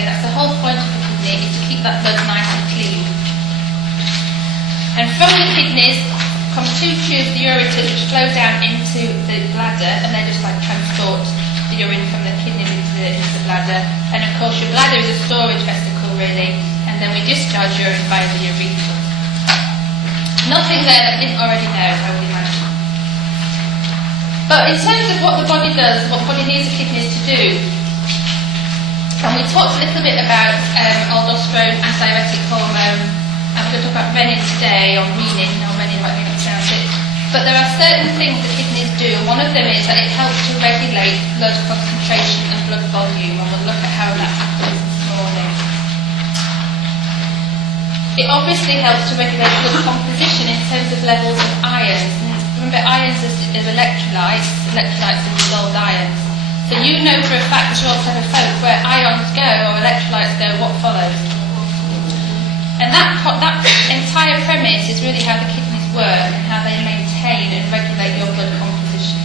Okay, that's the whole point of the kidney, is to keep that blood nice and clean. And from the kidneys come two tubes, the ureters, which flow down into the bladder, and they just like transport the urine from the kidney into the bladder. And of course your bladder is a storage vesicle really, and then we discharge urine via the urethra. Nothing there that you didn't already know, I would imagine. But in terms of what the body does, what the body needs the kidneys to do, and we talked a little bit about aldosterone and diuretic hormone, and we're going to talk about renin today, or renin, or renin, however you pronounce it. But there are certain things the kidneys do, and one of them is that it helps to regulate blood concentration and blood volume, and we'll look at how that happens this morning. It obviously helps to regulate blood composition in terms of levels of ions. And remember, ions is electrolytes are dissolved ions. So you know for a fact that you also have a folk where ions go, or electrolytes go, what follows? And that entire premise is really how the kidneys work and how they maintain and regulate your blood composition.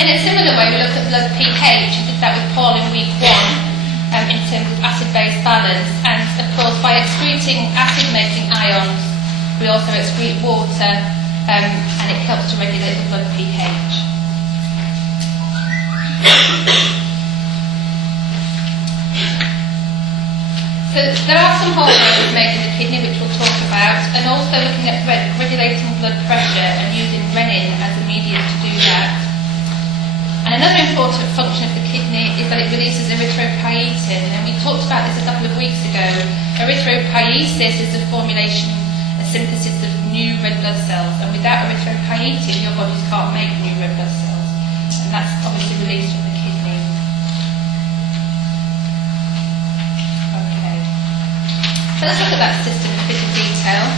In a similar way, we looked at blood pH. We did that with Paul in week 1 in terms of acid-base balance. And of course, by excreting acid-making ions, we also excrete water, and it helps to regulate the blood pH. So there are some hormones made in the kidney which we'll talk about, and also looking at regulating blood pressure and using renin as a medium to do that. And another important function of the kidney is that it releases erythropoietin, and we talked about this a couple of weeks ago. Erythropoiesis is the formulation, a synthesis of new red blood cells, and without erythropoietin your bodies can't make new red blood cells, and that's obviously released from the kidney. So let's look at that system in a bit of detail.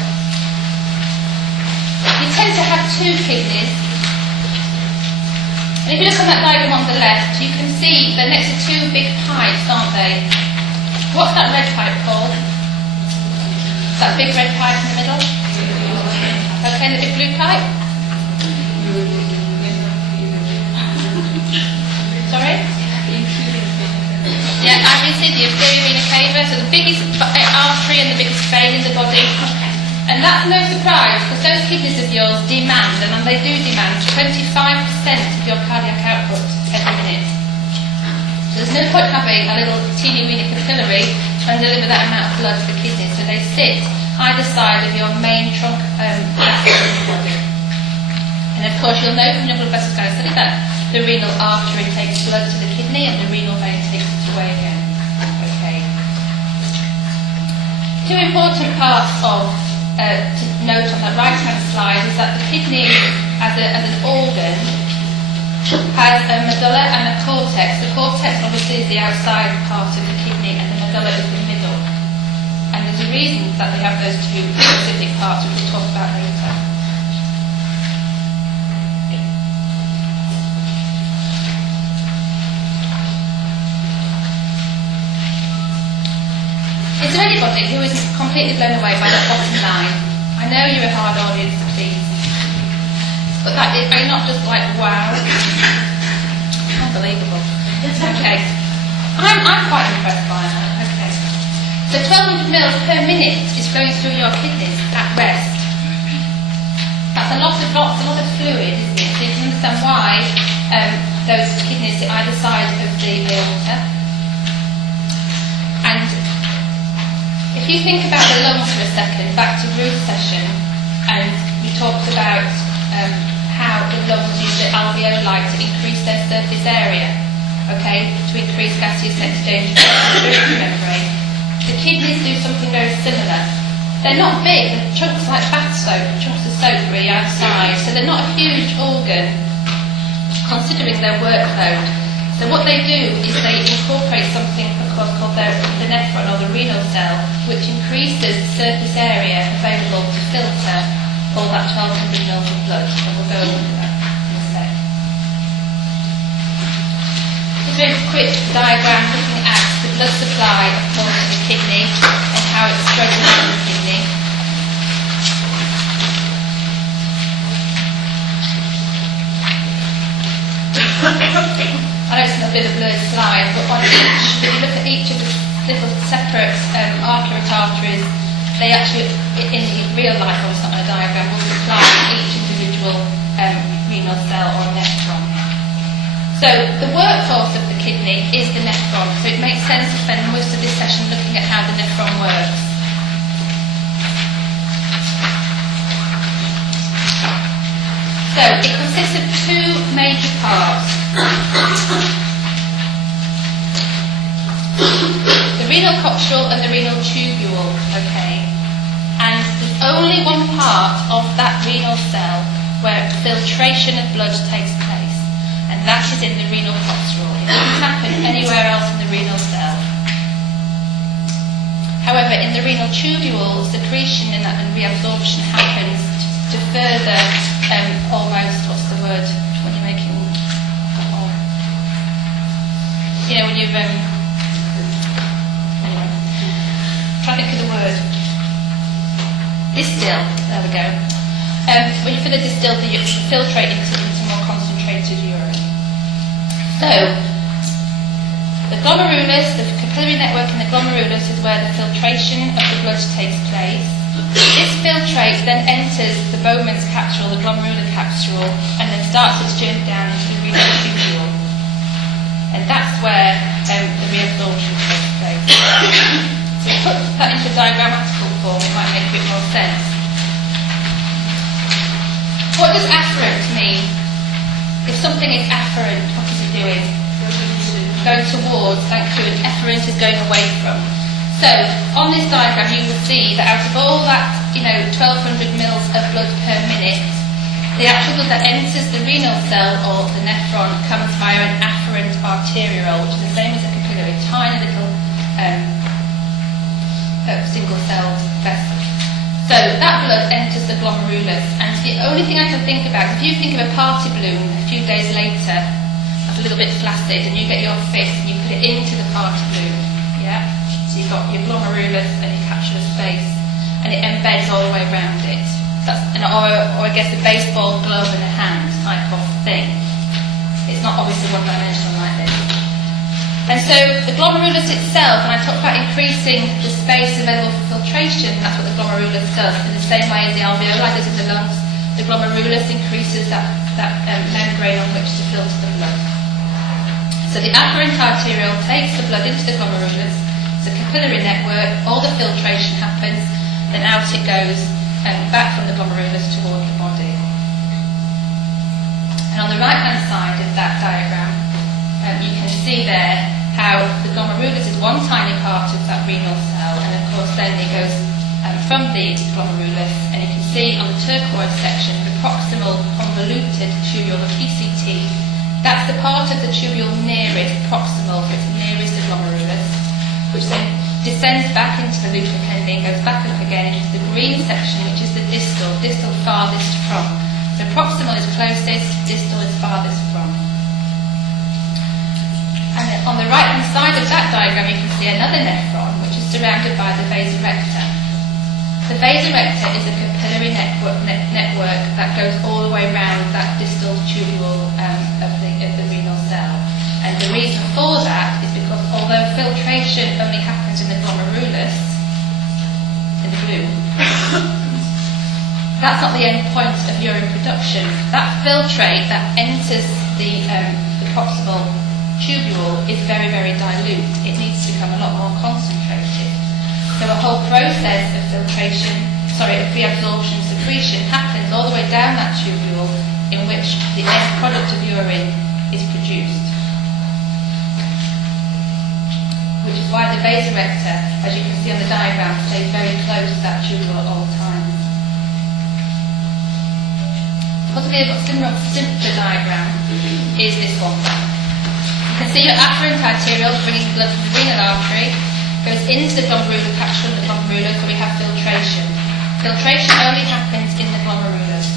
You tend to have two kidneys. And if you look on that diagram on the left, you can see they're next to two big pipes, aren't they? What's that red pipe called? Is that big red pipe in the middle? Okay, and the big blue pipe? Sorry? Yeah, IVC, the inferior vena cava, so the biggest artery and the biggest vein in the body. And that's no surprise, because those kidneys of yours demand, and they do demand, 25% of your cardiac output every minute. So there's no point having a little teeny weeny capillary and deliver that amount of blood to the kidneys. So they sit either side of your main trunk vessels in the body. And of course you'll know from your blood vessels going to study that the renal artery takes blood to the kidney and the renal vein takes it away again. Okay. Two important parts to note on that right-hand slide is that the kidney, as an organ, has a medulla and a cortex. The cortex obviously is the outside part of the kidney, and the medulla is the middle. And there's a reason that they have those two specific parts, which we'll talk about later. Is there anybody who is completely blown away by that bottom line? I know you're a hard audience, please. But that is, are you not just like, wow? Unbelievable. Okay. I'm quite impressed by that. Okay. So 1200 mils per minute is going through your kidneys at rest. That's a lot of fluid, isn't it? So you can understand why those kidneys sit either side of the aorta. And if you think about the lungs for a second, back to Ruth's session, and we talked about how the lungs use the alveoli to increase their surface area, okay, to increase gaseous exchange with the respiratory membrane. The kidneys do something very similar. They're not big, they're chunks like bath soap, chunks of soap really outside, so they're not a huge organ considering their workload. So what they do is they incorporate something of course called the nephron or the renal cell, which increases the surface area available to filter all that 1200 mils of blood. So we'll go over that in a sec. Just a very quick diagram looking at the blood supply, of course, to the kidney and how it's spread around the kidney. I know it's a bit of a blurred slide, but when you look at each they actually, in real life, or it's not on a diagram, will supply each individual renal cell or nephron. So the workforce of the kidney is the nephron, so it makes sense to spend most of this session looking at how the nephron works. So it consists of two major parts. The renal capsule and the renal tubule, okay? And there's only one part of that renal cell where filtration of blood takes place, and that is in the renal capsule. It doesn't happen anywhere else in the renal cell. However, in the renal tubule, secretion in that and reabsorption happens to further almost, what's the word, when you're making, you know, when you've, anyway, try to think of the word, distill, there we go. When you further distill, you filtrate into more concentrated urine. So, the glomerulus, the capillary network in the glomerulus is where the filtration of the blood takes place. This filtrate then enters the Bowman's capsule, the glomerular capsule, and then starts its journey down into the renal tubule. And that's where the reabsorption takes place. So put that into diagrammatical form, it might make a bit more sense. What does afferent mean? If something is afferent, what is it doing? Going towards, thank you, and efferent is going away from. So, on this diagram you will see that out of all that, 1200 mils of blood per minute, the actual blood that enters the renal cell or the nephron comes via an afferent arteriole, which is the same as a capillary, tiny little single-celled vessel. So that blood enters the glomerulus, and the only thing I can think about, if you think of a party balloon a few days later, that's a little bit flaccid, and you get your fist and you put it into the party balloon, yeah? So you've got your glomerulus and your capsular space, and it embeds all the way around it. Or I guess a baseball glove in a hand type of thing. It's not obviously one-dimensional like this. And so the glomerulus itself, when I talk about increasing the space available for filtration, that's what the glomerulus does. In the same way as the alveoli does in the lungs, the glomerulus increases that membrane on which to filter the blood. So the afferent arteriole takes the blood into the glomerulus, it's a capillary network, all the filtration happens, then out it goes back from the glomerulus toward the body. And on the right-hand side of that diagram, you can see there how the glomerulus is one tiny part of that renal cell, and of course then it goes from the glomerulus, and you can see on the turquoise section the proximal convoluted tubule, the PCT. That's the part of the tubule nearest proximal, so it's nearest the glomerulus, which then descends back into the loop appending, goes back up again into the green section, which is the distal farthest from. So proximal is closest, distal is farthest from. And on the right-hand side of that diagram, you can see another nephron, which is surrounded by the vasa recta. The vasa recta is a capillary network that goes all the way around that distal tubule of the renal cell. And the reason for that is because although filtration only happens in the glomerulus, in the blue, that's not the end point of urine production. That filtrate that enters the proximal tubule is very, very dilute. It needs to become a lot more concentrated. So a whole process of reabsorption, secretion happens all the way down that tubule, in which the end product of urine is produced. Which is why the vasa recta, as you can see on the diagram, stays very close to that tubule at all times. Possibly a simpler diagram is this one. You can see your afferent arteriole bringing blood from the renal artery, goes into the glomerular capsule and the glomerulus, so we have filtration. Filtration only happens in the glomerulus.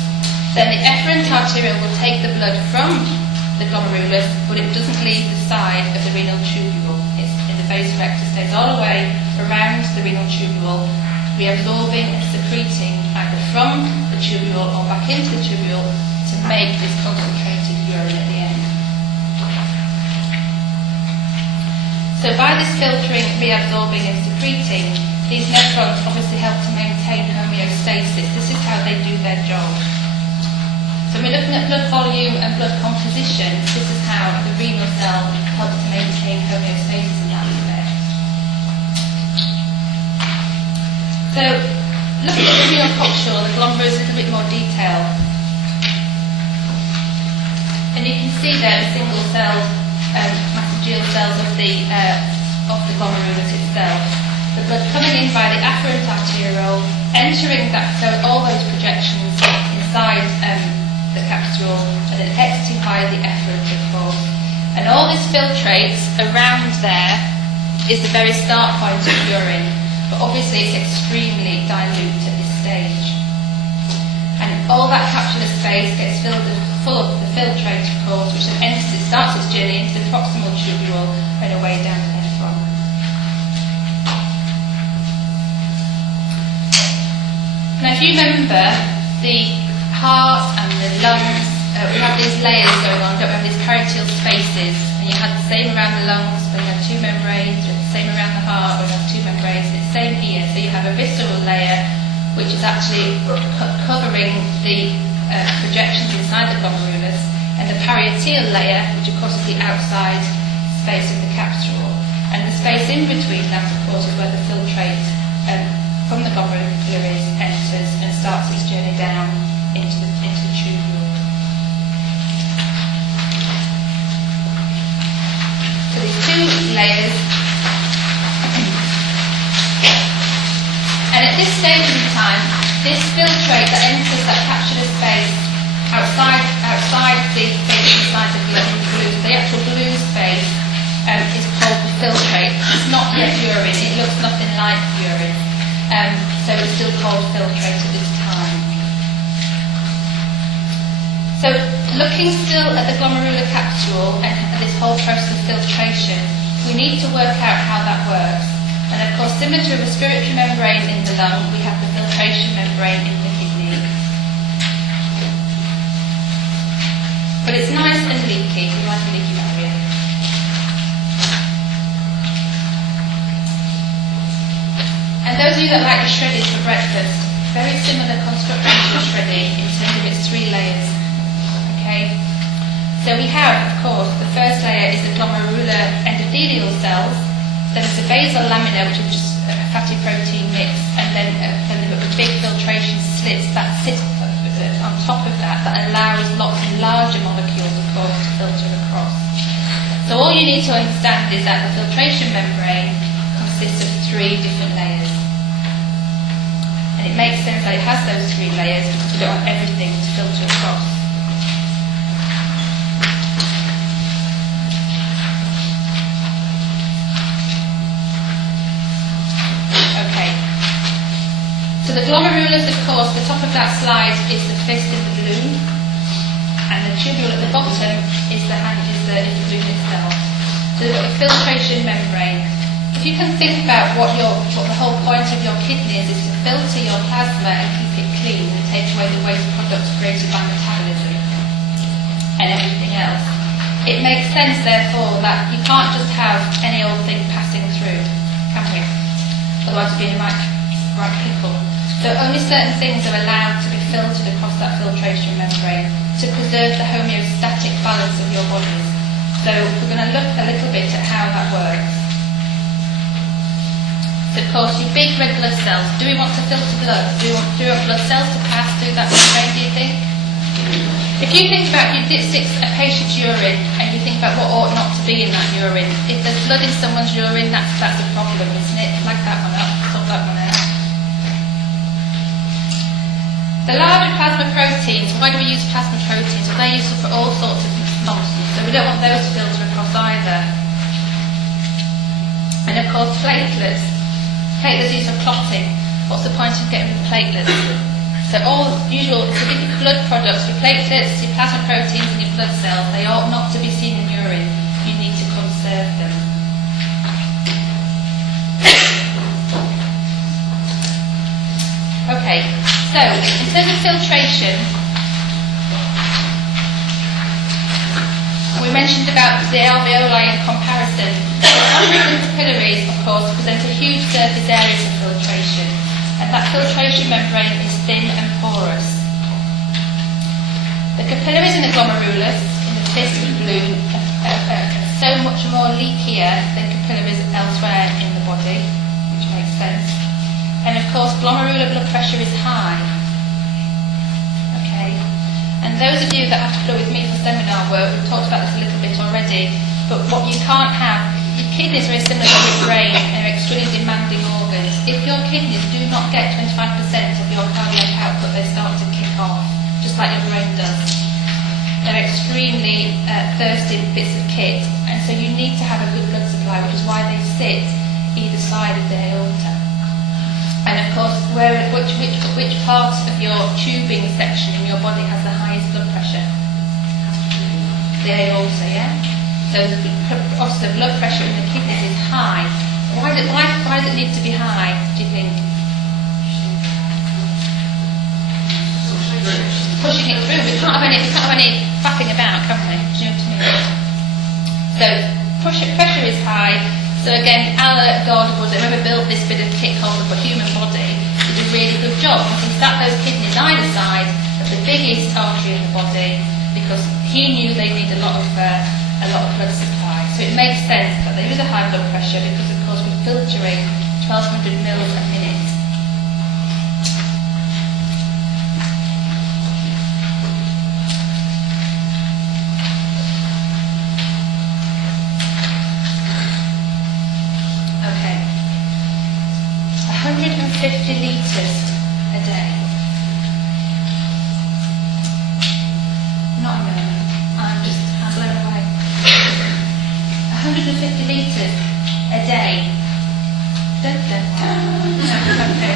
Then the efferent arteriole will take the blood from the glomerulus, but it doesn't leave the side of the renal tubule. It's in the vasa recta, stays all the way around the renal tubule, reabsorbing and secreting either from the tubule or back into the tubule to make this concentrated urine at the end. So So by this filtering, reabsorbing and secreting, these nephrons obviously help to maintain homeostasis. This is how they do their job. So we're looking at blood volume and blood composition. This is how the renal cell helps to maintain homeostasis in that respect. So looking at the renal coxure, the glomerulus in a bit more detail. And you can see there the single celled massegial cells of the glomerulus itself. The blood coming in by the afferent arteriole, entering that, so all those projections inside the capsule, and then exiting via the efferent, of course. And all this filtrates around there is the very start point of urine, but obviously it's extremely dilute at this stage. And all that capsular space gets filled full of the filtrate, of course, which then starts its journey into the proximal tubule and away down the nephron. Now, if you remember, the heart and the lungs, we have these layers going on, don't we have these parietal spaces, and you have the same around the lungs, but you have two membranes, the same around the heart, we have two membranes, and it's the same here. So you have a visceral layer, which is actually covering the projections inside the glomerulus, and the parietal layer, which of course is the outside space of the capsule. And the space in between that, of course, is where the filtrate from the glomerulus enters and starts its journey down into the tubule. So these two layers. And at this stage in time, this filtrate that enters that capsular space outside the inside the glomerulus, the actual blue space, is called the filtrate. It's not yet urine, it looks nothing like urine. So it's still called filtrate at this time. So looking still at the glomerular capsule and this whole process of filtration, we need to work out how that works. And of course, similar to a respiratory membrane in the lung, we have the filtration membrane in the kidney. But it's nice and leaky. We like a leaky area. And those of you that like the shredded for breakfast, very similar construction to shredding in terms of its three layers. Okay? So we have, of course, the first layer is the glomerular endothelial cells. Then it's a basal lamina, which is just a fatty protein mix, and then the big filtration slits that sit on top of that allows lots of larger molecules, of course, to filter across. So all you need to understand is that the filtration membrane consists of three different layers. And it makes sense that it has those three layers because we don't want everything to filter across. So the glomerulus, of course, the top of that slide is the fist in the balloon, and the tubule at the bottom is the balloon itself. So we've got a filtration membrane. If you can think about what the whole point of your kidney is to filter your plasma and keep it clean and take away the waste products created by metabolism and everything else. It makes sense, therefore, that you can't just have any old thing passing through, can we? Otherwise you'd be in a right pickle. So only certain things are allowed to be filtered across that filtration membrane to preserve the homeostatic balance of your bodies. So we're going to look a little bit at how that works. So of course, your big red blood cells, do we want to filter blood? Do we want blood cells to pass through that membrane, do you think? If you think about a patient's urine and you think about what ought not to be in that urine, if there's blood in someone's urine, that's a problem, isn't it? Flag that one up, sort that one out. The larger plasma proteins, why do we use plasma proteins? Well, they're useful for all sorts of nonsense, so we don't want those to filter across either. And of course, platelets. Platelets are used for clotting. What's the point of getting the platelets? So all usual, so big blood products, your platelets, your plasma proteins and your blood cells, they ought not to be seen in urine. You need to conserve them. Okay, so in terms of filtration, we we mentioned about the alveoli in comparison. The capillaries, of course, present a huge surface area for filtration, and that filtration membrane is thin and porous. The capillaries in the glomerulus, in the fifth balloon, are so much more leakier than capillaries elsewhere in the body, which makes sense. And of course, glomerular blood pressure is high. Okay. And those of you that have to go with me for seminar work, we've talked about this a little bit already, but what you can't have, your kidneys are very similar to your brain, they're extremely demanding organs. If your kidneys do not get 25% of your cardiac output, they start to kick off, just like your brain does. They're extremely thirsty bits of kit, and so you need to have a good blood supply, which is why they sit either side of the aorta. And of course, which part of your tubing section in your body has the highest blood pressure? The aorta, yeah? So obviously the blood pressure in the kidneys is high. Why does it need to be high, do you think? Pushing it through. We can't have any faffing about, can we? Do you know what I mean? So pressure is high. So again, our God whoever built this bit of kit called the human body, did a really good job. He sat those kidneys either side of the biggest artery in the body because he knew they need a lot of blood supply. So it makes sense that there is a high blood pressure because of course we're filtering 1200 mils a minute. Okay. 150 litres a day. Not a moment. I'm blown away. 150 litres a day. Dun, dun, dun. Okay.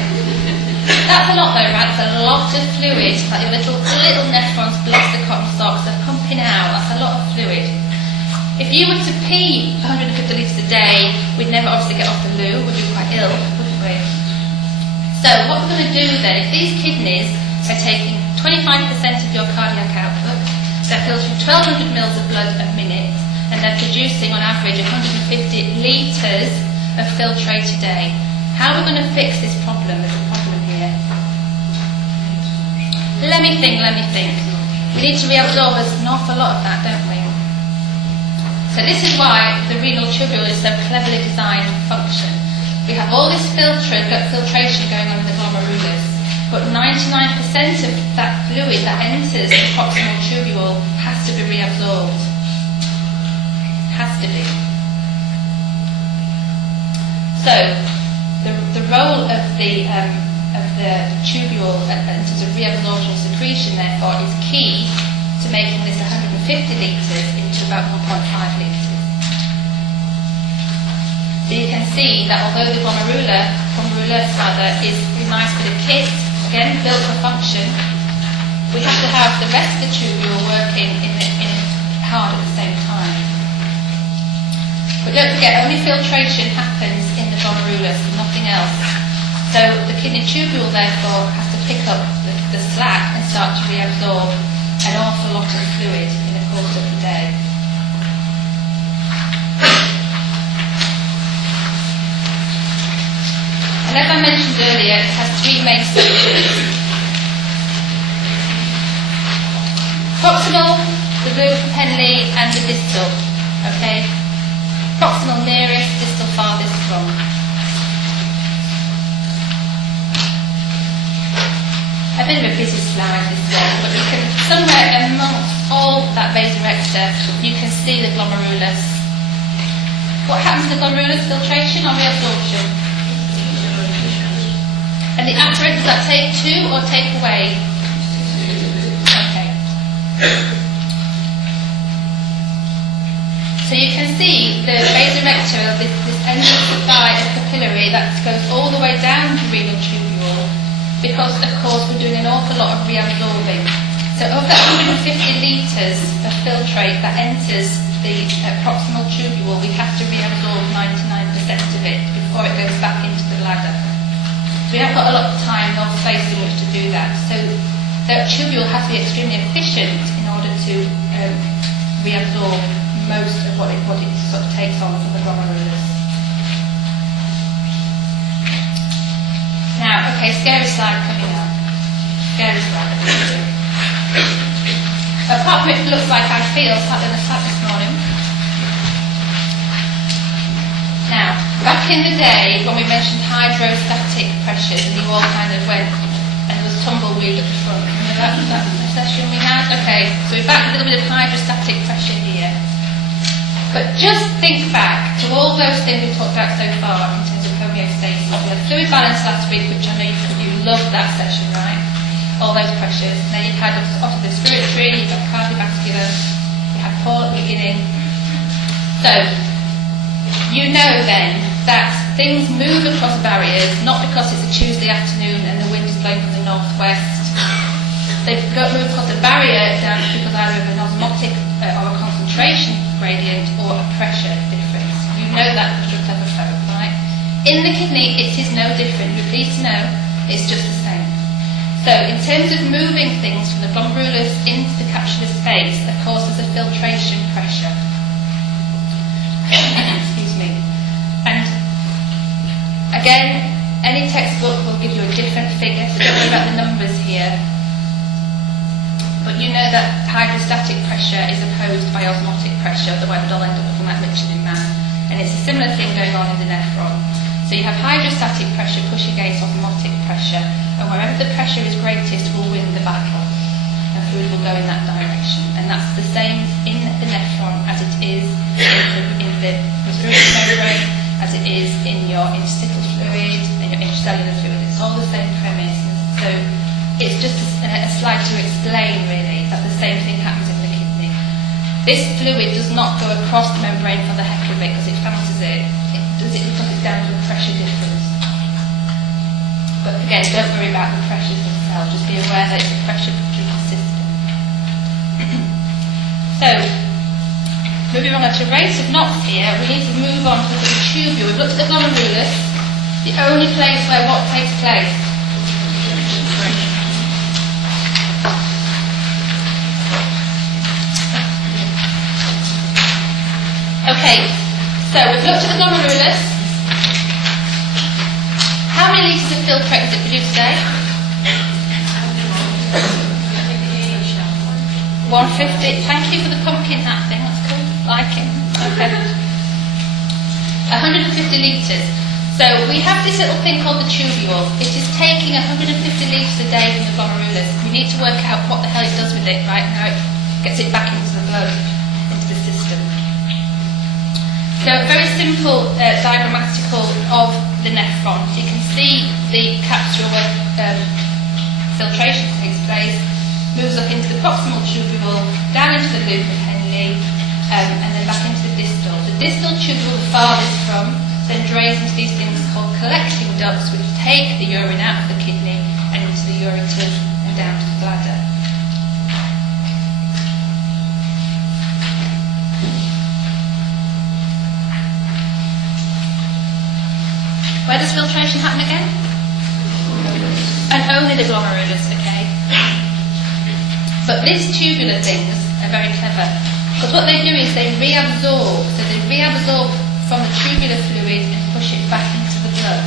That's a lot though, right? That's a lot of fluid. Like your little nephrons below the cotton socks are pumping out. That's a lot of fluid. If you were to pee 150 litres a day, we'd never obviously get off the loo. We'd be quite ill, wouldn't we? So what we're going to do then, if these kidneys are taking 25% of your cardiac output, they're filtering 1200 mils of blood a minute, and they're producing on average 150 litres of filtrate a day. How are we going to fix this problem? There's a problem here. Let me think. We need to reabsorb an awful lot of that, don't we? So this is why the renal tubule is so cleverly designed to function. We have all this filtration going on in the glomerulus, but 99% of that fluid that enters the proximal tubule has to be reabsorbed. Has to be. So the role of the tubule in terms of reabsorption and secretion, therefore, is key to making this 150 litres into about 1.5 litres. So you can see that although the glomerulus is a nice bit of kit, again built for function, we have to have the rest of the tubule working in hard at the same time. But don't forget, only filtration happens in the glomerulus, nothing else. So the kidney tubule therefore has to pick up the slack and start to reabsorb an awful lot of fluid in the course of the day. And as I mentioned earlier, it has three main sections. Proximal, the root, Henley, and the distal. Okay? Proximal nearest, distal farthest from. A bit of a busy slide this one, but you can, somewhere amongst all that vasorector, you can see the glomerulus. What happens to the glomerulus? Filtration or reabsorption? And the apparatus, does that take to or take away? Okay. So you can see the vasorector, this endless supply of capillary that goes all the way down the renal tubule, because of course we're doing an awful lot of reabsorbing. So of that 150 litres of filtrate that enters the proximal tubule, we have to reabsorb 99% of it before it goes back into the bladder. We haven't got a lot of time nor space in which to do that. So the tubule has to be extremely efficient in order to reabsorb most of what it sort of takes on from the glomerulus. Now, okay, scary slide coming up. Scary slide. Apart from it looks like I feel sat in the flat this morning. Now, back in the day when we mentioned hydrostatic pressures, and you all kind of went, and there was tumbleweed at the front. Remember that session we had? Okay, so we're back with a little bit of hydrostatic pressure here. But just think back to all those things we talked about so far in terms of homeostasis. We had fluid balance last week, which I know you loved that session, right? All those pressures. Then you've had obviously the respiratory, you've got cardiovascular, you had Paul at the beginning. So, you know then that things move across barriers, not because it's a Tuesday afternoon and the wind is blowing from the northwest. They move across a barrier down because either of an osmotic or a concentration gradient or a pressure difference. You know that because you're clever folk, right? In the kidney, it is no different. You're pleased to know it's just the same. So, in terms of moving things from the glomerulus into the capsular space, of course, there's a filtration pressure. Excuse me. And again, any textbook will give you a different figure, so don't worry about the numbers here. But you know that hydrostatic pressure is opposed by osmotic pressure, otherwise it'll end up looking like Michelin Man. And it's a similar thing going on in the nephron. So you have hydrostatic pressure pushing against osmotic pressure, and wherever the pressure is greatest will win the battle. And fluid will go in that direction. And that's the same in the nephron as it is in the respiratory membrane, as it is in your interstitial fluid and your intracellular fluid. It's all the same premise. And so it's just a slide to explain, really, that the same thing happens in the kidney. This fluid does not go across the membrane from the heparin because it fancies it. It does it because it's down to a pressure difference. But again, don't worry about the pressures themselves. Just be aware that it's a pressure-driven system. So, moving on to rate of knots here, we need to move on to the tubule. We've looked at the glomerulus, the only place where what takes place? Okay, so we've looked at the glomerulus. How many litres of filtrate does it produce a day? 150. Thank you for the pumpkin hat thing, that's cool. Like it. Okay. 150 litres. So we have this little thing called the tubule. It is taking 150 litres a day from the glomerulus. We need to work out what the hell it does with it right now. It gets it back into the blood, into the system. So a very simple diagrammatical of the nephron. You can see the capsule where filtration takes place, moves up into the proximal tubule, down into the loop of Henle, and then back into the distal. The distal tubule, the farthest from, then drains into these things called collecting ducts, which take the urine out of the kidney and into the ureter and down to the bladder. Where does filtration happen again? And only the glomerulus, okay? But these tubular things are very clever, because what they do is they reabsorb. So they reabsorb from the tubular fluid and push it back into the blood.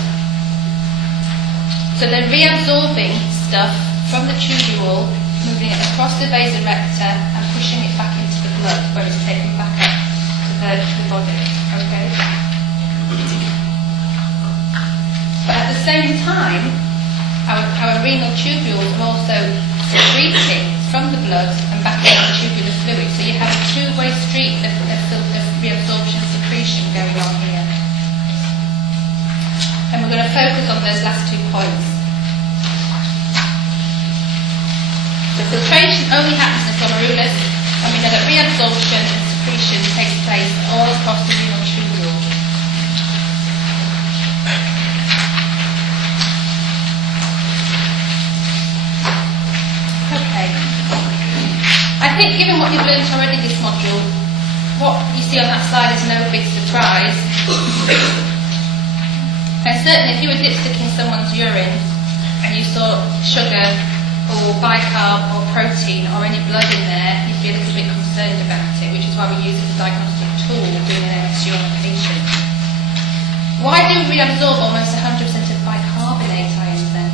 So they're reabsorbing stuff from the tubule, moving it across the vasa recta and pushing it back into the blood, where it's taken back up to the body, okay? But at the same time, our renal tubules are also secreting from the blood and back into the tubular fluid. So you have a two-way street of reabsorption and secretion going on here. And we're going to focus on those last 2 points. The filtration only happens in the glomerulus, and we know that reabsorption and secretion takes place all across the renal tubule. I think given what you've learned already this module, what you see on that slide is no big surprise. And certainly if you were dipsticking someone's urine and you saw sugar or bicarb or protein or any blood in there, you'd be a little bit concerned about it, which is why we use it as a diagnostic tool doing an MSU on a patient. Why do we reabsorb almost 100% of bicarbonate ions then?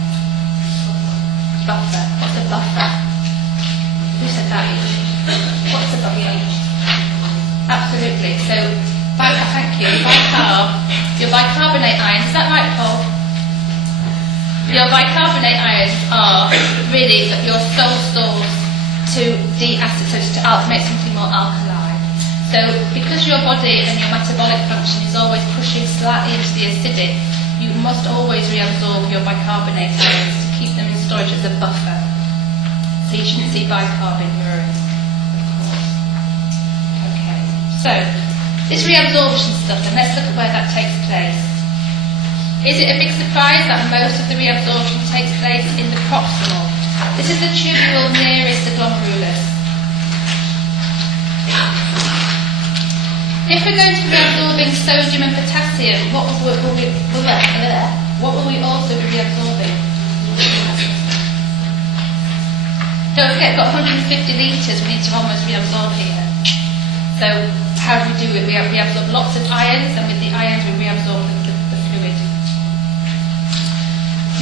Buffer. What's a buffer? Who said that? What's a buffer? Absolutely. So, thank you. Your bicarbonate ions, is that right, Paul? Your bicarbonate ions are really your sole source to deacetose, to make something more alkali. So because your body and your metabolic function is always pushing slightly into the acidic, you must always reabsorb your bicarbonate ions to keep them in storage as a buffer. So you shouldn't see bicarb in urine, of course. Okay, so this reabsorption stuff, and let's look at where that takes place. Is it a big surprise that most of the reabsorption takes place in the proximal? This is the tubule nearest the glomerulus. If we're going to be reabsorbing sodium and potassium, what will we also be reabsorbing? Don't forget, we've got 150 litres we need to almost reabsorb here. So how do we do it? We reabsorb lots of ions, and with the ions we reabsorb the fluid.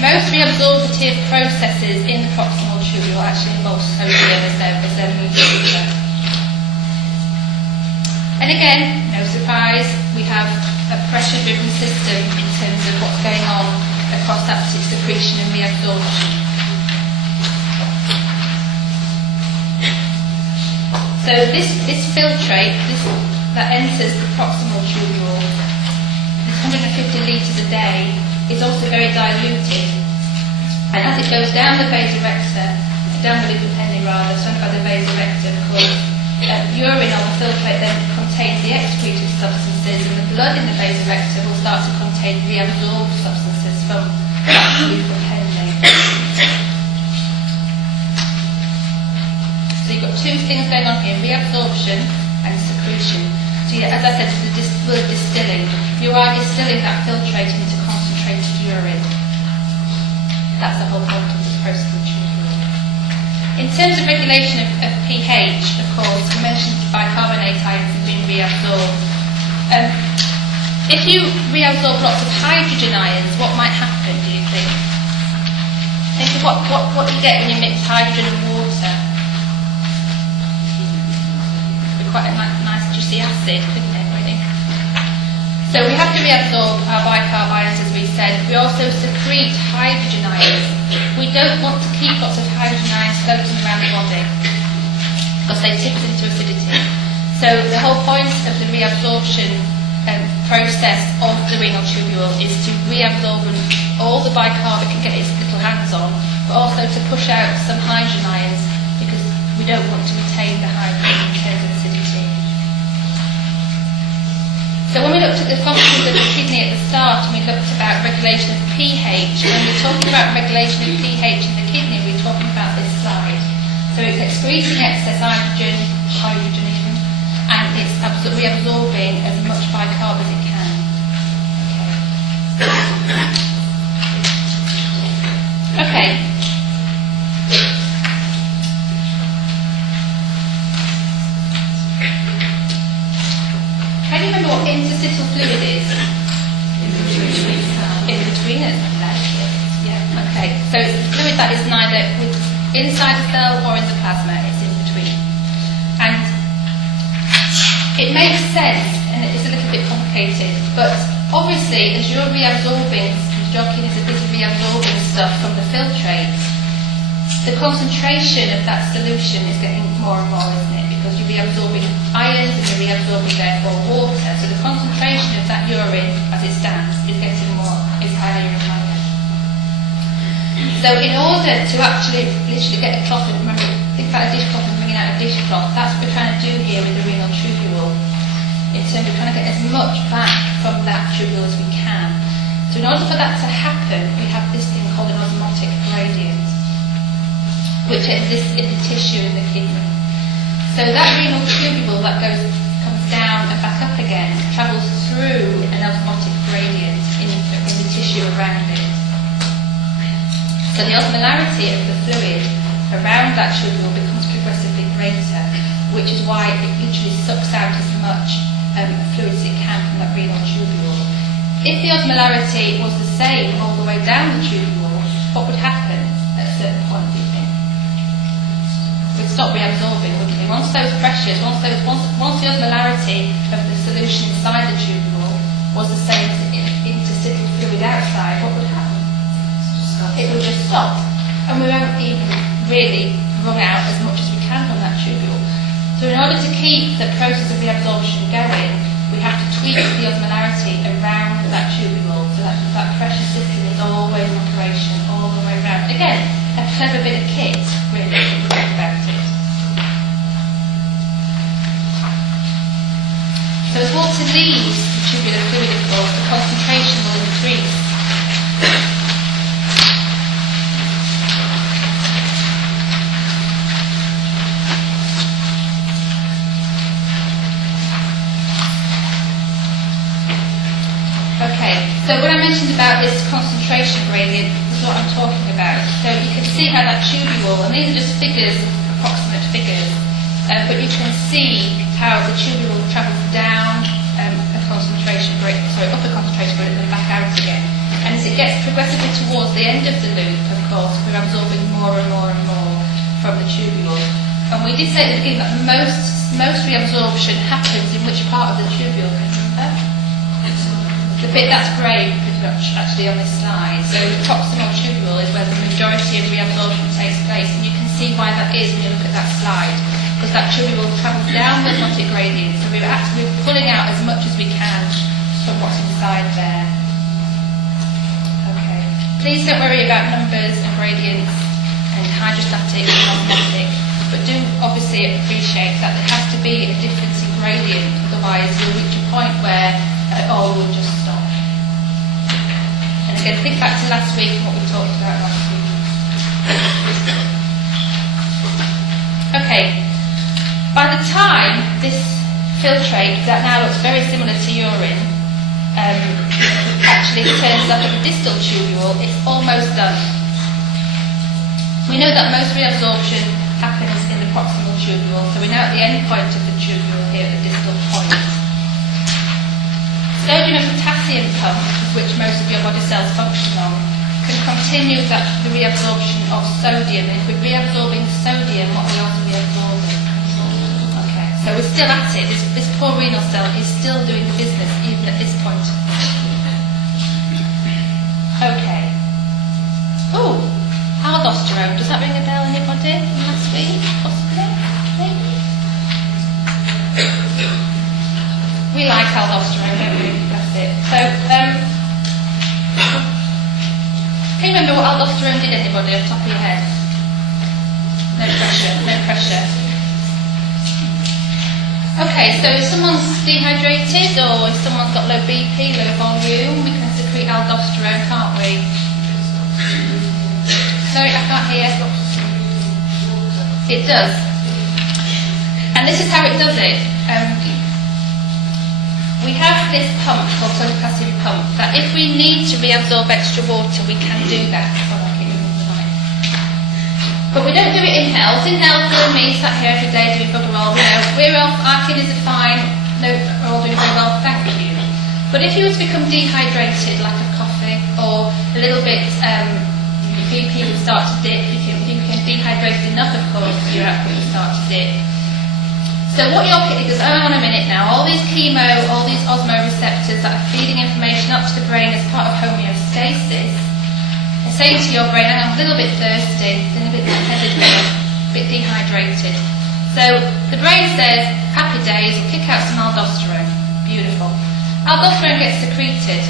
Most reabsorptive processes in the proximal tubule actually involve sodium as their mediator. And again, no surprise, we have a pressure-driven system in terms of what's going on across active secretion and reabsorption. So this filtrate that enters the proximal tubule, this 150 litres a day, is also very diluted, and as it goes down the vasorector, down the lipopenne rather, surrounded by the vasorector, of course, urine or the filtrate then contains the excreted substances, and the blood in the vasorector will start to contain reabsorbed substances from that lipopenne. So you've got two things going on here, reabsorption and secretion. So yeah, as I said, we're distilling. You are distilling that filtrate into concentrated urine. That's the whole point of this process. In terms of regulation of pH, of course, we mentioned bicarbonate ions have been reabsorbed. If you reabsorb lots of hydrogen ions, what might happen, do you think? Think of what you get when you mix hydrogen and water. It'd be quite a nice juicy acid, couldn't it, really? So we have to reabsorb our bicarb ions, as we said. We also secrete hydrogen ions. We don't want to keep lots of hydrogen ions floating around the body because they tip us into acidity. So the whole point of the reabsorption process of the renal tubule is to reabsorb all the bicarb it can get its little hands on, but also to push out some hydrogen ions because we don't want to retain the hydrogen in terms of acidity. So when we looked at the functions of the kidney at the start, and we looked about regulation of pH, when we're talking about regulation of pH in the kidney, we're talking about this slide. So it's excreting excess hydrogen even, and it's reabsorbing as much bicarb as it can. Okay. Can you remember what interstitial fluid is? In between us. Yeah. Okay. So it's a fluid that is neither inside the cell or in the plasma. It's in between. And it makes sense, and it's a little bit complicated, but obviously as you're reabsorbing, your kidney is a bit of reabsorbing stuff from the filtrate, the concentration of that solution is getting more and more, isn't it? Because you're reabsorbing ions and you're reabsorbing therefore water. So the concentration of that urine as it stands is getting is higher and higher. So in order to actually literally get a cloth, remember, think about a dishcloth and bringing out a dishcloth, that's what we're trying to do here with the renal tubule. In terms of trying to get as much back from that tubule as we can. So in order for that to happen, we have this thing called an osmotic gradient, which exists in the tissue in the kidney. So that renal tubule that comes down and back up again travels through an osmotic gradient in the tissue around it. So the osmolarity of the fluid around that tubule becomes progressively greater, which is why it literally sucks out as much fluid as it can from that renal tubule. If the osmolarity was the same all the way down the tubule, what would happen at a certain point, do you think? We'd stop reabsorbing, wouldn't we? Once those pressures, once the osmolarity of the solution inside the tubule was the same as the interstitial fluid outside, what would happen? It would just stop, and we won't even really wrung out as much as we can from that tubule. So in order to keep the process of reabsorption going, we have to tweak the osmolarity around that tubule so that that pressure system is always in operation all the way around. Again, a clever bit of kit, really, if you think about it. So as water leaves the tubular fluid, of course, the concentration will increase. Okay, so when I mentioned about this concentration gradient, this is what I'm talking about. So you can see how that tubule, and these are just figures, approximate figures, but you can see how the tubule travels down a concentration gradient, up a concentration gradient and then back out again. And as it gets progressively towards the end of the loop, of course, we're absorbing more and more and more from the tubule. And we did say at the beginning that most reabsorption happens in which part of the tubule? Can you remember? The bit that's grey pretty much actually on this slide. So the proximal tubule is where the majority of reabsorption takes place, and you can see why that is when you look at that slide, because that tubule travels down the osmotic gradient, so we're pulling out as much as we can from what's inside there. Okay. Please don't worry about numbers and gradients and hydrostatic and osmotic, but do obviously appreciate that there has to be a difference in gradient, otherwise you'll reach a point where it all will just stop. And again, think back to last week and what we talked about last week. Okay, by the time this filtrate, that now looks very similar to urine, actually turns up at the distal tubule, it's almost done. We know that most reabsorption happens in the proximal tubule, so we're now at the end point of the tubule here at the distal point. Sodium and potassium pump, which most of your body cells function on, can continue the reabsorption of sodium. And if we're reabsorbing sodium, what are we also reabsorbing? Okay, so we're still at it. This poor renal cell is still doing the business even at this point. Okay. Oh, aldosterone. Does that ring a bell, anybody from last week? Possibly? Maybe? We like aldosterone, don't we? That's it. So, can you remember what aldosterone did, anybody, off the top of your head? No pressure, no pressure. Okay, so if someone's dehydrated or if someone's got low BP, low volume, we can secrete aldosterone, can't we? Sorry, I can't hear. It does. And this is how it does it. We have this pump called sodium potassium pump that if we need to reabsorb extra water, we can do that. But we don't do it in health. In health, you and me sat here every day doing bugger all. We're all, our kidneys are fine, no, we're all doing very well, thank you. But if you were to become dehydrated, like a coffee, or a little bit, your BP would start to dip. If you became dehydrated enough, of course, your output would start to dip. So what your kidney does, hang on a minute now, all these chemo, all these osmoreceptors that are feeding information up to the brain as part of homeostasis, are saying to your brain, I'm a little bit thirsty, feeling a bit lightheaded now, a bit dehydrated. So the brain says, happy days, we'll kick out some aldosterone. Beautiful. Aldosterone gets secreted,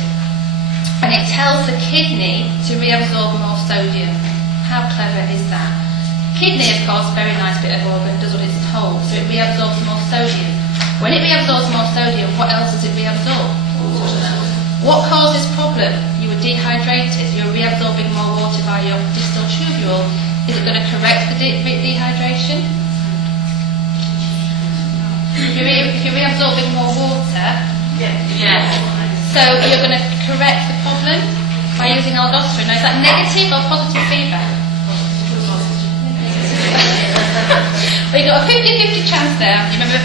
and it tells the kidney to reabsorb more sodium. How clever is that? Kidney, of course, very nice bit of organ, does what it's told, so it reabsorbs more sodium. When it reabsorbs more sodium, what else does it reabsorb? What causes problem? You were dehydrated, you're reabsorbing more water by your distal tubule. Is it going to correct the dehydration? If you're reabsorbing more water, so you're going to correct the problem by using aldosterone. Now, is that negative or positive feedback? Well, you've got a 50-50 chance there. You remember,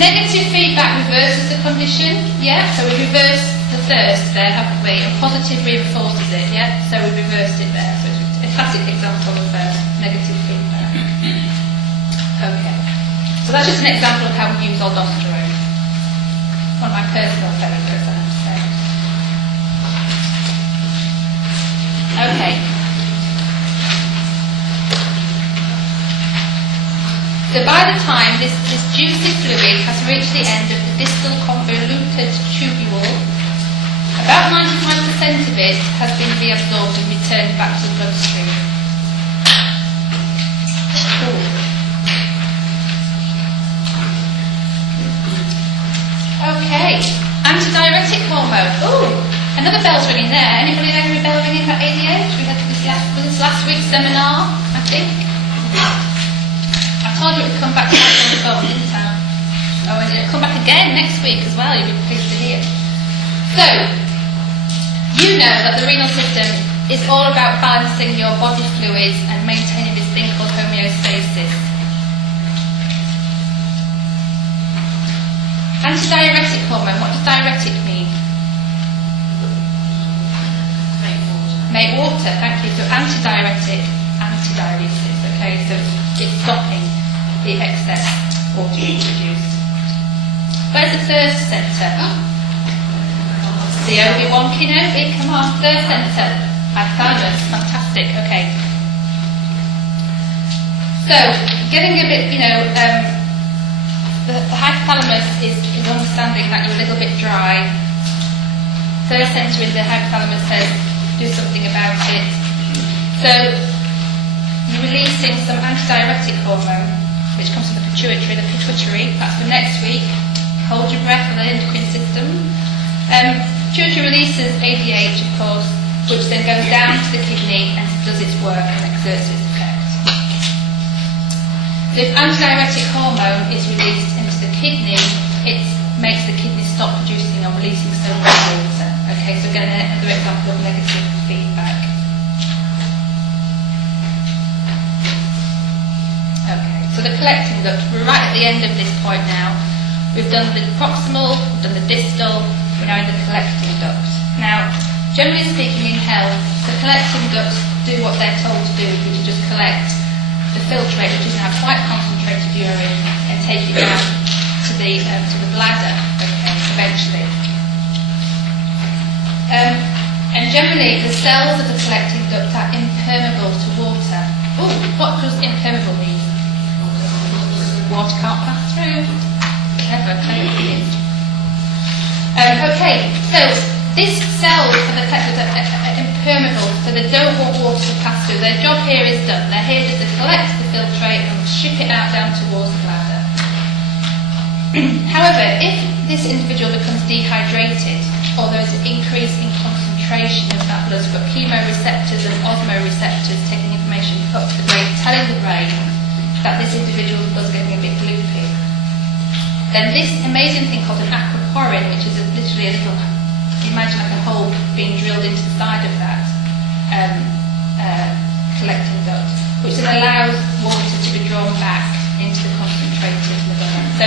negative feedback reverses the condition, yeah? So we reversed the thirst there, haven't we? And positive reinforces it, yeah? So we reversed it there. So it's a classic example of negative feedback. Okay. So that's just an example of how we use aldosterone. One of my personal favourites, I have to say. Okay. So by the time this juicy fluid has reached the end of the distal convoluted tubule, about 95% of it has been reabsorbed and returned back to the bloodstream. Okay, antidiuretic hormone. Ooh, another bell's ringing there. Anybody have a bell ringing about ADH? We had this last week's seminar, I think. I told you it would come back to on the phone, didn't I? Oh, and it'll come back again next week as well, you'll be pleased to hear. So, you know that the renal system is all about balancing your body fluids and maintaining this thing called homeostasis. Antidiuretic hormone, what does diuretic mean? Make water, thank you. So antidiuretic, antidiuresis, okay, so it's stopping the excess water being produced. Where's the thirst centre? The Obi-Wan Kenobi, come on, thirst centre. Hypothalamus, fantastic, okay. So, getting a bit, the hypothalamus is understanding that you're a little bit dry. Thirst centre in the hypothalamus says, do something about it. So, you're releasing some antidiuretic hormone, which comes from the pituitary, that's for next week. Hold your breath for the endocrine system. Pituitary releases ADH, of course, which then goes down to the kidney and does its work and exerts its effect. So if antidiuretic hormone is released into the kidney, it makes the kidney stop producing or releasing so much water. Okay, so again, another example of negative feedback. Okay, so the collecting duct, we're right at the end of this point now. We've done the proximal, we've done the distal, we're now in the collecting duct. Now, generally speaking in health, the collecting ducts do what they're told to do, which is just collect the filtrate, which is now quite concentrated urine, and take it down to the bladder, okay, eventually. And generally, the cells of the collecting duct are impermeable to water. Ooh, what does impermeable mean? Water can't pass through. Clever, clever. Okay, so these cells of the collecting duct are impermeable, so they don't want water to pass through. Their job here is done. They're here to collect the filtrate and ship it out down towards the bladder. However, if this individual becomes dehydrated, or there is an increase in concentration of that blood, so we've got chemoreceptors and osmoreceptors taking information up to the brain, telling the brain that this individual's blood's getting a bit loopy, then this amazing thing called an aquaporin, which is literally a little, imagine like a hole being drilled into the side of that collecting duct, which then allows water to be drawn back into the concentrated liver. So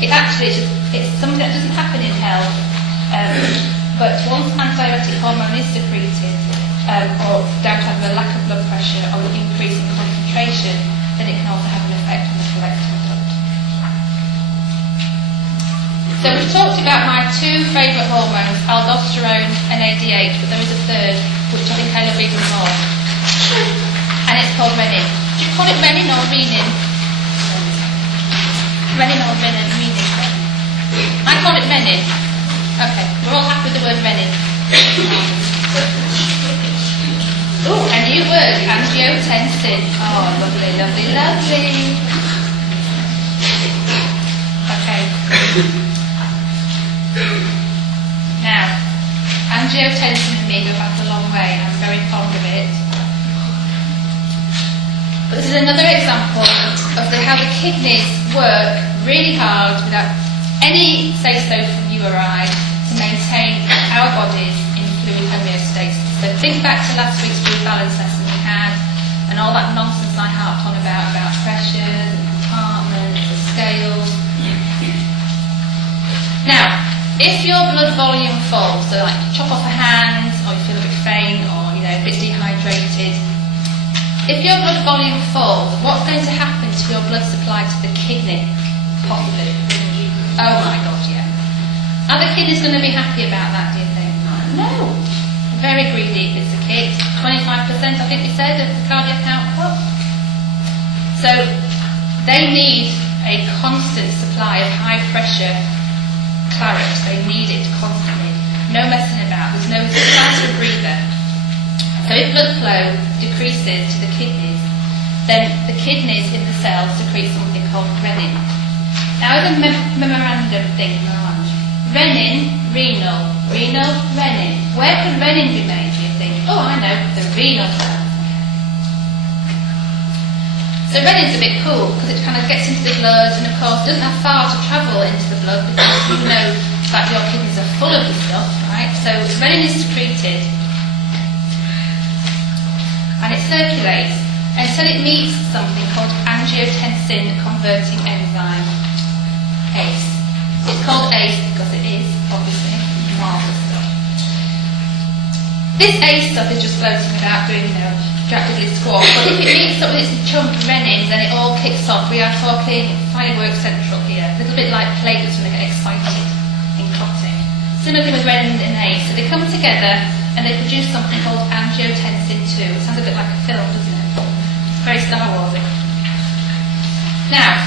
it actually it's something that doesn't happen in health, but once antidiuretic hormone is secreted, or down to have a lack of blood pressure or an increase in concentration, then it can also have an effect on the collecting duct. So we've talked about my two favourite hormones, aldosterone and ADH, but there is a third, which I think I love even more. And it's called renin. Do you call it renin or renin? Renin or renin? I call it renin. Okay, we're all happy with the word renin. Oh, a new word, angiotensin. Oh, lovely, lovely, lovely. Okay. Now, angiotensin and me go back a long way. I'm very fond of it. But this is another example of how the kidneys work really hard without any say-so from you or I to maintain our bodies in fluid homeostasis. So think back to last week's fluid balance lesson we had and all that nonsense I harped on about pressure if your blood volume falls, so like you chop off a hand, or you feel a bit faint, or a bit dehydrated, if your blood volume falls, what's going to happen to your blood supply to the kidney? Possibly. Oh my God, yeah. Are the kidneys going to be happy about that, do you think? No. Very greedy if it's a kid. 25%, I think we said, of the cardiac output. So they need a constant supply of high pressure claret. They need it constantly. No messing about. There's no chance of a breather. So if blood flow decreases to the kidneys, then the kidneys in the cells secrete something called renin. Now as a memorandum thing, renin, renal, renal, renin. Where can renin be made, do you think? Oh, I know, the renal cells. So renin's a bit cool because it kind of gets into the blood and of course doesn't have far to travel into the blood because you know that your kidneys are full of the stuff, right? So renin is secreted and it circulates until it meets something called angiotensin converting enzyme, ACE. It's called ACE because it is, obviously, marvellous stuff. This ACE stuff is just floating without doing, distractedly squat, but if it meets up with its chunk renin, then it all kicks off. We are talking fireworks central here, a little bit like platelets when they get excited in clotting. Similarly with renin and ACE, so they come together and they produce something called angiotensin 2. It sounds a bit like a film, doesn't it? It's very Star Warsy. Now,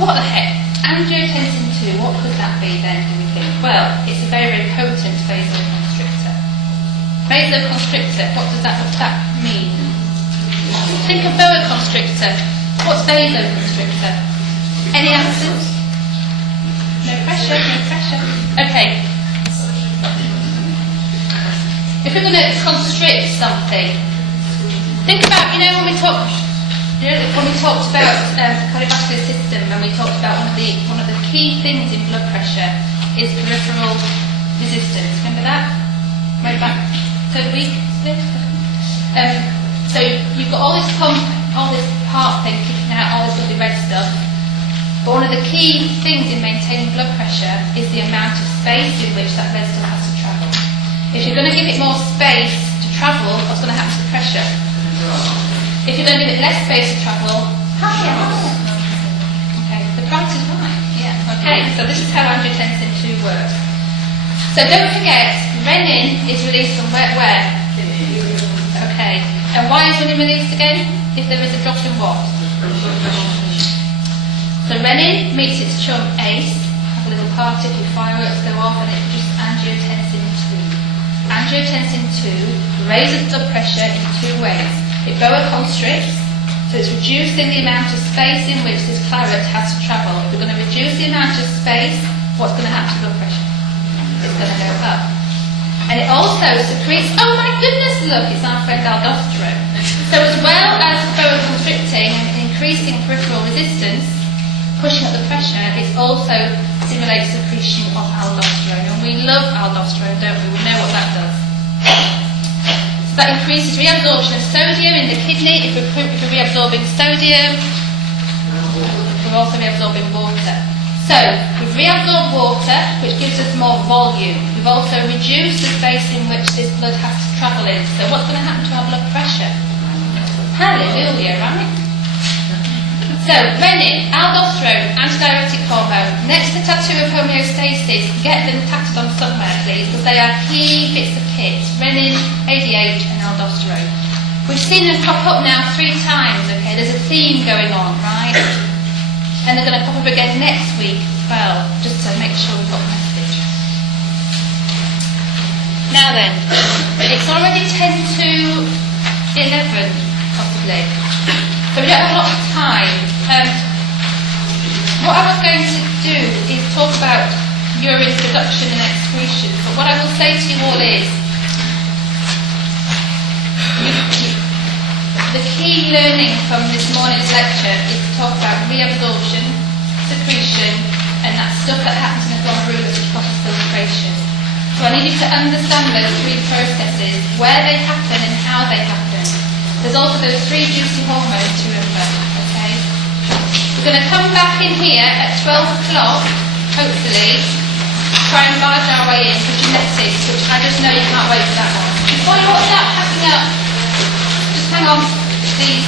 what the heck? Angiotensin 2, what could that be then, do we think? Well, it's a very, very potent vasoconstrictor. Vasoconstrictor, what does that mean? Think of boa constrictor. What's vasoconstrictor? Any answers? No pressure, no pressure. Okay. If we're going to constrict something, think about, when we talked about cardiovascular system, and we talked about one of the key things in blood pressure is peripheral resistance. Remember that? Way back third week. So you've got all this pump, all this heart thing kicking out all this lovely red stuff. But one of the key things in maintaining blood pressure is the amount of space in which that red stuff has to travel. If you're going to give it more space to travel, what's going to happen to the pressure? If you're going to give it less space to travel, higher. Okay, the prompt is right. Yeah. Okay, so this is how angiotensin 2 works. So don't forget, renin is released from where? Okay. And why is renin released again? If there is a drop in what? So renin meets its chunk ACE, have a little party, fireworks go off, and it produces angiotensin 2. Angiotensin 2 raises blood pressure in two ways. It boa constricts, so it's reducing the amount of space in which this claret has to travel. If we're going to reduce the amount of space, what's going to happen to blood pressure? It's going to go up. And it also secretes, oh my goodness, look, it's our friend aldosterone. So as well as boa constricting and increasing peripheral resistance, pushing up the pressure, it also stimulates secretion of aldosterone. And we love aldosterone, don't we? We know what that does. So that increases reabsorption of sodium in the kidney. If we're reabsorbing sodium, we're also reabsorbing water. So we've reabsorbed water, which gives us more volume. We've also reduced the space in which this blood has to travel in. So what's going to happen to our blood pressure? Hallelujah, right? So, renin, aldosterone, antidiuretic hormone, next to tattoo of homeostasis, get them tattooed on somewhere please, because they are key bits of kit. Renin, ADH and aldosterone. We've seen them pop up now 3 times, okay, there's a theme going on, right? And they're going to pop up again next week as well, just to make sure we've got the message. Now then, it's already 10 to 11, possibly. So we don't have a lot of time. What I was going to do is talk about urine production and excretion, but what I will say to you all is the key learning from this morning's lecture is to talk about reabsorption, secretion, and that stuff that happens in the glomerulus, which causes filtration. So I need you to understand those 3 processes, where they happen and how they happen. There's also those 3 juicy hormones to remember, okay? We're going to come back in here at 12 o'clock, hopefully, try and barge our way in for genetics, which I just know you can't wait for that one. Before you all start packing up, just hang on, please.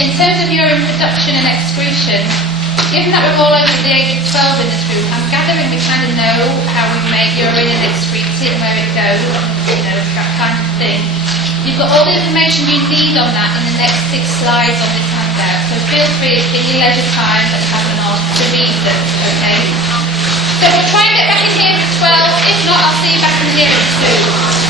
In terms of urine production and excretion, given that we're all over the age of 12 in this group, I'm gathering we kind of know how we make urine and excrete it and where it goes, that kind of thing. You've got all the information you need on that in the next 6 slides on this handout, so feel free in your leisure time that you have them on to read them, okay? So we'll try and get back in here for 12, if not I'll see you back in here at 2.